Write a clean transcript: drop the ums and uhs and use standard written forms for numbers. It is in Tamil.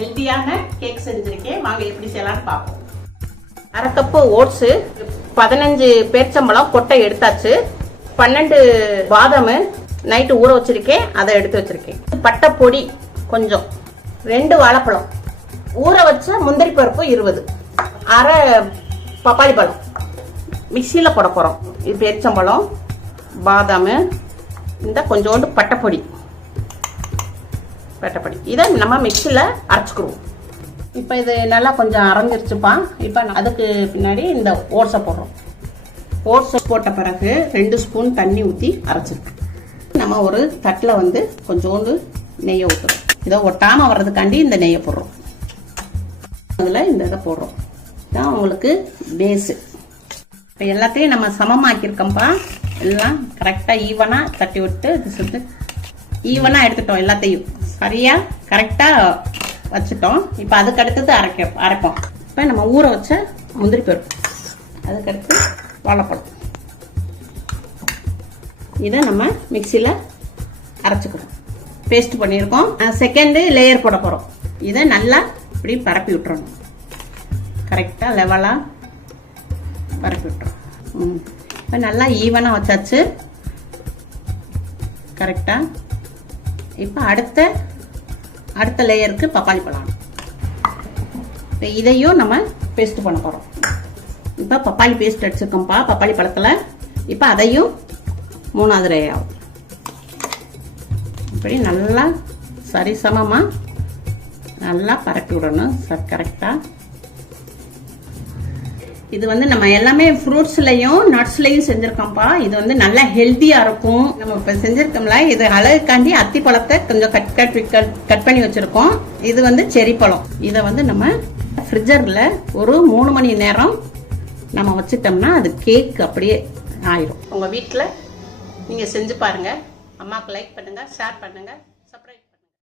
ஹெல்தியான கேக் செஞ்சிருக்கேன். வாங்க எப்படி செய்யலாம்னு பார்ப்போம். அரை கப்பு ஓட்ஸ், 15 பேரிச்சம்பழம் கொட்டை எடுத்தாச்சு, 12 பாதாம் நைட்டு ஊற வச்சிருக்கேன், அதை எடுத்து வச்சிருக்கேன். பட்டை பொடி கொஞ்சம், 2 வாழைப்பழம், ஊற வச்ச முந்திரி பருப்பு 20, அரை பப்பாளி பழம் மிக்சியில் போட போகிறோம். இது பேரிச்சம்பழம், பாதாம், இந்த கொஞ்சோண்டு பட்டைப்பொடி இதை நம்ம மிக்சியில் அரைச்சிக்கிடுவோம். இப்போ இது நல்லா கொஞ்சம் அரைஞ்சிருச்சுப்பா. இப்போ அதுக்கு பின்னாடி இந்த ஓட்ஸை போடுறோம். ஓட்ஸை போட்ட பிறகு 2 ஸ்பூன் தண்ணி ஊற்றி அரைச்சிருக்கு. நம்ம ஒரு தட்டில் வந்து கொஞ்சோண்டு நெய்யை ஊற்றுறோம். இதை ஒட்டாமல் வர்றதுக்காண்டி இந்த நெய்யை போடுறோம். அதில் இந்த இதை போடுறோம். இதான் உங்களுக்கு பேஸு. இப்போ எல்லாத்தையும் நம்ம சமமாக்கியிருக்கோம்ப்பா. எல்லாம் கரெக்டாக ஈவனாக தட்டி விட்டு இது ஈவனாக எடுத்துட்டோம். எல்லாத்தையும் சரியாக கரெக்டாக வச்சுட்டோம். இப்போ அதுக்கு அடுத்தது அரைப்போம். இப்போ நம்ம ஊற வச்ச முந்திரி பருப்பு, அதுக்கடுத்து வாழைப்பழம், இதை நம்ம மிக்சியில் அரைச்சிக்கிறோம். பேஸ்ட் பண்ணியிருக்கோம். செகண்டு லேயர் போட போகிறோம். இதை நல்லா இப்படி பரப்பி விட்டுறணும். கரெக்டாக லெவலாக பரப்பி விட்டுறோம். இப்போ நல்லா ஈவனாக வச்சாச்சு கரெக்டாக. இப்போ அடுத்த லேயருக்கு பப்பாளி பழம். இப்போ இதையும் நம்ம பேஸ்ட் பண்ண போகிறோம். இப்போ பப்பாளி பேஸ்ட் அடிச்சிருக்கோம்ப்பா பப்பாளி பழத்தில். இப்போ அதையும் 3வது லேயர் ஆகும். இப்படி நல்லா சரிசமமாக நல்லா பரப்பி விடணும் சார் கரெக்டாக. இது வந்து நம்ம எல்லாமே ஃப்ரூட்ஸ்லையும் நட்ஸ்லையும் செஞ்சிருக்கோம்ப்பா. இது வந்து நல்லா ஹெல்த்தியா இருக்கும். நம்ம இப்போ செஞ்சிருக்கோம்ல, இது அழகுக்காண்டி அத்தி பழத்தை கொஞ்சம் கட் பண்ணி வச்சிருக்கோம். இது வந்து செரி பழம். இதை வந்து நம்ம ஃப்ரிட்ஜரில் ஒரு 3 மணி நேரம் நம்ம வச்சுட்டோம்னா அது கேக் அப்படியே ஆயிடும். உங்கள் வீட்டில் நீங்கள் செஞ்சு பாருங்கள். அம்மாவுக்கு லைக் பண்ணுங்கள், ஷேர் பண்ணுங்கள்.